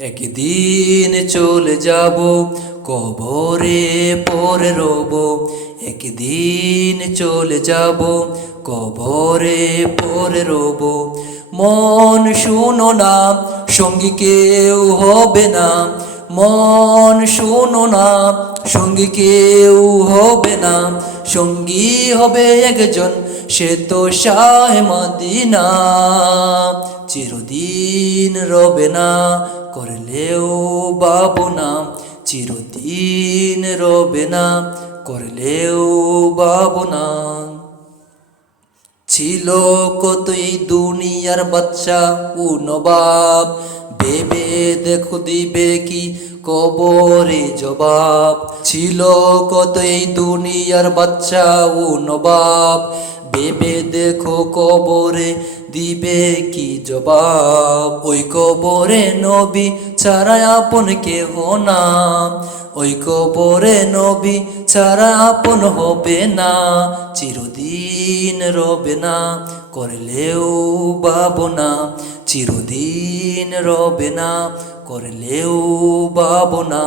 একদিন চলে যাব, কবরে পরে রব। একদিন চলে যাব, কবরে পরে রব। মন শুনো না, সঙ্গী কেউ হবে না। মন শুনো না, সঙ্গী কেউ হবে না। সঙ্গী হবে একজন, সে তো শাহ চিরদিন রবে না, করলেও বাবু না। চিরদিন রবে না, করলেও বাবু না। ছিল কতই দুনিয়ার বাচ্চা ও নবাব ভেবে দেখো দিবে কি কবরে জবাব। ছিল কত এই দুনিয়ার বাচ্চা ও নবাব। ভেবে দেখো কবরে দিবে কি জবাব। ওই কবরে নবী ছাড়া আপন কেহ না। ওই কবরে নবী ছাড়া আপন হবে না। চিরদিন রবে না, করলেও বাবো না। চিরদিন রবে না, করলেও বাবো না।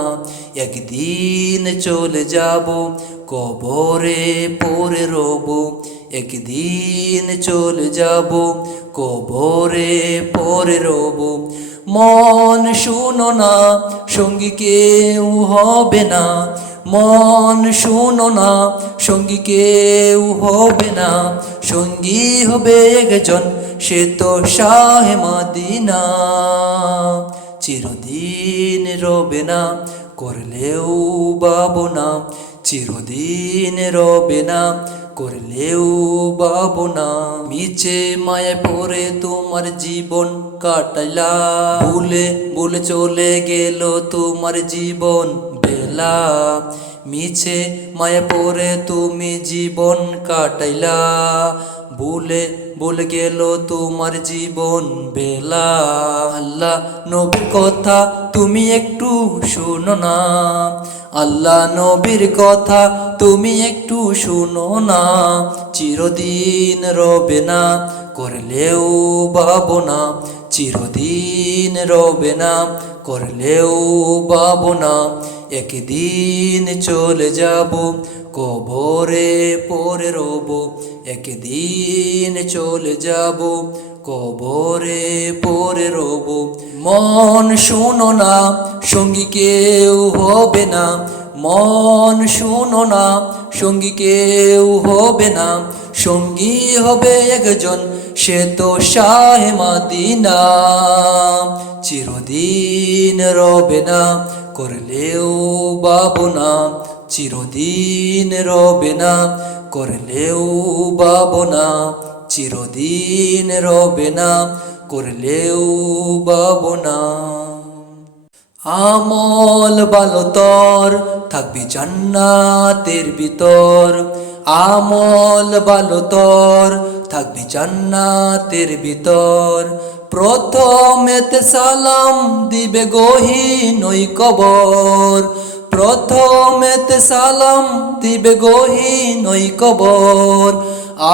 একদিন চলে যাব, কবরে পরে রব। একদিন চলে যাব, কবরে পরে রব। মন শুনো না, সঙ্গী কেউ হবে না। মন শুনো না, সঙ্গী কেউ হবে না। সঙ্গী হবে একজন সে তো শাহ মদিনা। চিরদিন রবে না, করলেও বাবু না। চিরদিন রবে না, করলেও বাবু না। মিছে মায়ে পরে তোমার জীবন কাটাইলা। ভুলে ভুলে চলে গেল তোমার জীবন বেলা। মিছে মায়ে পড়ে তুমি জীবন কাটাইলা। ভুলে বলে গেল তোমার জীবন বেলা। আল্লাহ নবীর কথা তুমি একটু শোনো না। আল্লাহ নবীর কথা তুমি একটু শোনো না। চিরদিন রবে না, করলেও বাবো না। চিরদিন রবে না, করলেও বাবো না। একদিন চলে যাব, কবরে পরে রব। একদিন চলে যাব, কবরে পরে রব। মন শুনো না, সঙ্গী কেউ হবে না। মন শুনো না, সঙ্গী কেউ হবে না। সঙ্গী হবে একজন, সে তো শাহ মাদিনা। চিরদিন রবে না করলেও বাবু না, চিরদিন রবে না। করলেও বাবু না, চিরদিন রবে না। করলেও বাবু না। আমল ভালো তর, থাকবি জান্নাতের ভিতর। আমল ভালো তর, থাকবি জান্নাতের ভিতর। প্রথমেতে সালাম দিবে গহীন ওই কবর। প্রথমেতে সালাম দিবে গহীন ওই কবর।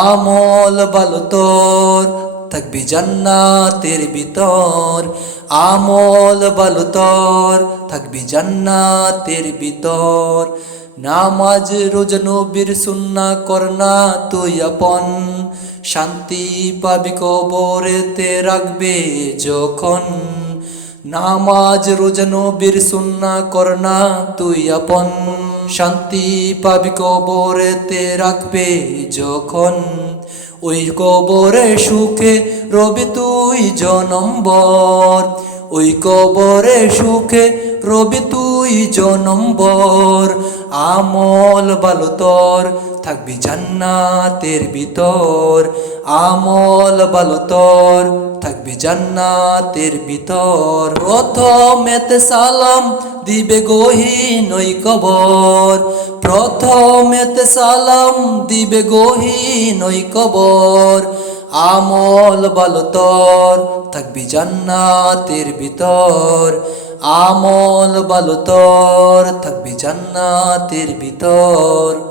আমল ভালো তোর, থাকবি জান্নাতের ভিতর। আমল ভালো তোর, থাকবি জান্নাতের ভিতর। নামাজ রোজ নবীর সুন্না করনা তুই আপন। শান্তি পাবি কবরেতে রাখবে যখন। নামাজ রোজ নবীর সুন্না করনা তুই আপন। শান্তি পাবি কবরেতে রাখবে যখন। ওই কবরে সুখে রবি তুই জনম্বর। ওই কবরে সুখে রবি তুই জনম্বর আমল ভালো তোর, থাকবি জান্নাতের ভিতর। আমল ভালো তোর, থাকবি জান্নাতের ভিতর। প্রথমেতে সালাম দিবে গহীন ওই কবর। প্রথমেতে সালাম দিবে গহীন ওই কবর। আমল ভালো তোর, থাকবি জান্নাতের ভিতর। আমল ভালো তোর থাকবি জান্নাতের ভিতর।